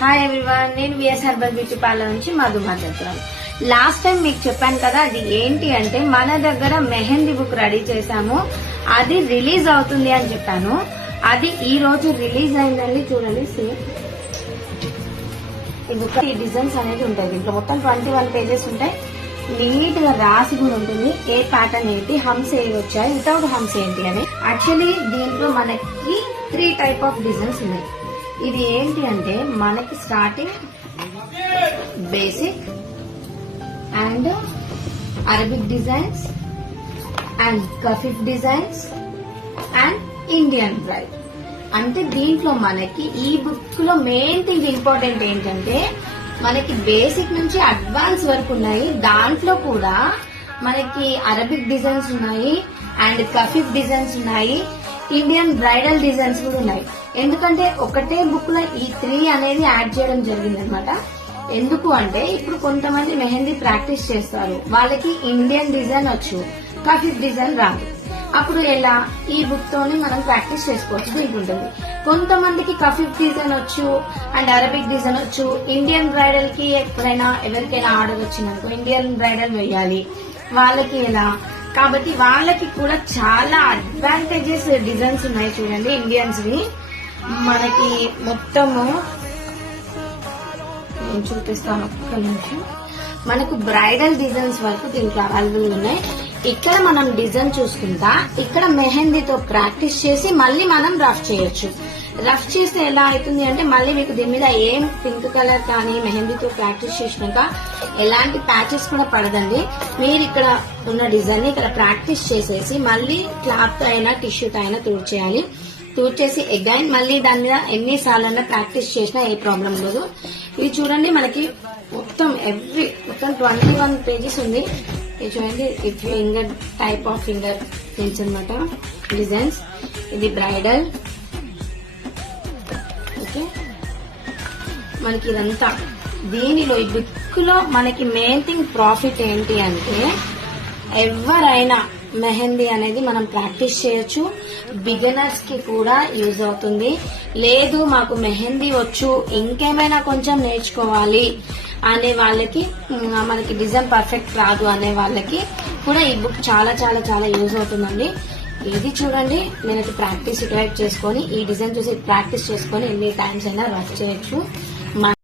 Hi everyone, నేను VS herbal beauty parlour నుంచి మధు మాట్లాడుతున్నాను. లాస్ట్ టైం మీకు చెప్పాను కదా, అది ఏంటి అంటే మన దగ్గర మెహందీ బుక్ రెడీ చేశాము, అది రిలీజ్ అవుతుంది అని చెప్పాను. అది ఈ రోజు రిలీజ్ అయిందండి. చూడండి, సేమ్ ఈ బుక్ ఈ డిజైన్స్ అనేది ఉంటాయి. దీంట్లో మొత్తం 21 పేజెస్ ఉంటాయి. నీట్ గా రాసి కూడా ఉంటుంది ఏ ప్యాటర్న్ ఏంటి, హమ్స్ ఏవి వచ్చాయి, వితౌట్ హమ్స్ ఏంటి అని. యాక్చువల్లీ దీంట్లో మనకి 3 టైప్ ఆఫ్ డిజైన్స్ ఉన్నాయి. ఇది ఏంటి అంటే మనకి starting basic and Arabic designs and కఫీఫ్ డిజైన్స్ అండ్ ఇండియన్ బ్రైడ్. అంటే దీంట్లో మనకి ఈ బుక్ లో మెయిన్ థింగ్ ఇంపార్టెంట్ ఏంటంటే మనకి బేసిక్ నుంచి అడ్వాన్స్ వరకు ఉన్నాయి. దాంట్లో కూడా మనకి అరబిక్ డిజైన్స్ ఉన్నాయి అండ్ కఫీఫ్ డిజైన్స్ ఉన్నాయి, ఇండియన్ బ్రైడల్ డిజైన్స్ కూడా ఉన్నాయి. ఎందుకంటే ఒకటే బుక్ లో ఈ 3 అనేది యాడ్ చేయడం జరిగింది అనమాట. ఎందుకు అంటే ఇప్పుడు కొంతమంది మెహందీ ప్రాక్టీస్ చేస్తారు, వాళ్ళకి ఇండియన్ డిజైన్ వచ్చు, కఫీఫ్ డిజైన్ రాదు. అప్పుడు ఎలా ఈ బుక్ తోని మనం ప్రాక్టీస్ చేసుకోవచ్చు దీంట్లుంటుంది. కొంతమందికి కఫీఫ్ డిజైన్ వచ్చు అండ్ అరబిక్ డిజైన్ వచ్చు. ఇండియన్ బ్రైడల్ కి ఎప్పుడైనా ఎవరికైనా ఆర్డర్ వచ్చిందనుకో ఇండియన్ బ్రైడల్ వేయాలి, వాళ్ళకి ఎలా, కాబట్టి వాళ్ళకి కూడా చాలా అడ్వాంటేజెస్ డిజైన్స్ ఉన్నాయి. చూడండి, ఇండియన్స్ వి మనకి మొత్తము నేను చూపిస్తాను ఒక్క నిమిషం. మనకు బ్రైడల్ డిజైన్స్ వరకు దీంట్లో అవైలబుల్ ఉన్నాయి. ఇక్కడ మనం డిజైన్ చూసుకుంటా, ఇక్కడ మెహందీతో ప్రాక్టీస్ చేసి మళ్ళీ మనం రఫ్ చేయొచ్చు. రఫ్ చేస్తే ఎలా అవుతుంది అంటే మళ్ళీ మీకు దీని మీద ఏం పింక్ కలర్ కానీ మెహందీతో ప్రాక్టీస్ చేసినాక ఎలాంటి ప్యాచెస్ కూడా పడదండి. మీరు ఇక్కడ ఉన్న డిజైన్ ని ఇక్కడ ప్రాక్టీస్ చేసేసి మళ్ళీ క్లాత్ అయినా టిష్యూతో అయినా తుడిచేయాలి. తుడిచేసి అగైన్ మళ్ళీ దాని మీద ఎన్నిసార్లు ప్రాక్టీస్ చేసినా ఏ ప్రాబ్లం లేదు. ఇది చూడండి, మనకి మొత్తం మొత్తం 21 పేజెస్ ఉంది. ఇది చూడండి, ఈ finger type of finger prints అనమాట డిజైన్స్. ఇది బ్రైడల్. ఓకే, మనకి ఇదంతా దీనిలో ఈ బుక్ లో మనకి మెయిన్ థింగ్ ప్రాఫిట్ ఏంటి అంటే ఎవరైనా మెహందీ అనేది మనం ప్రాక్టీస్ చేయొచ్చు. బిగినర్స్ కి కూడా యూజ్ అవుతుంది. లేదు మాకు మెహందీ వచ్చు, ఇంకేమైనా కొంచెం నేర్చుకోవాలి అనే వాళ్ళకి, మనకి డిజైన్ పర్ఫెక్ట్ రాదు అనే వాళ్ళకి కూడా ఈ బుక్ చాలా చాలా చాలా యూజ్ అవుతుందండి. ఇది చూడండి, నేను ప్రాక్టీస్ టైప్ చేసుకొని ఈ డిజైన్ చూసి ప్రాక్టీస్ చేసుకొని ఎన్ని టైమ్స్ అయినా రఫ్ చేయొచ్చు.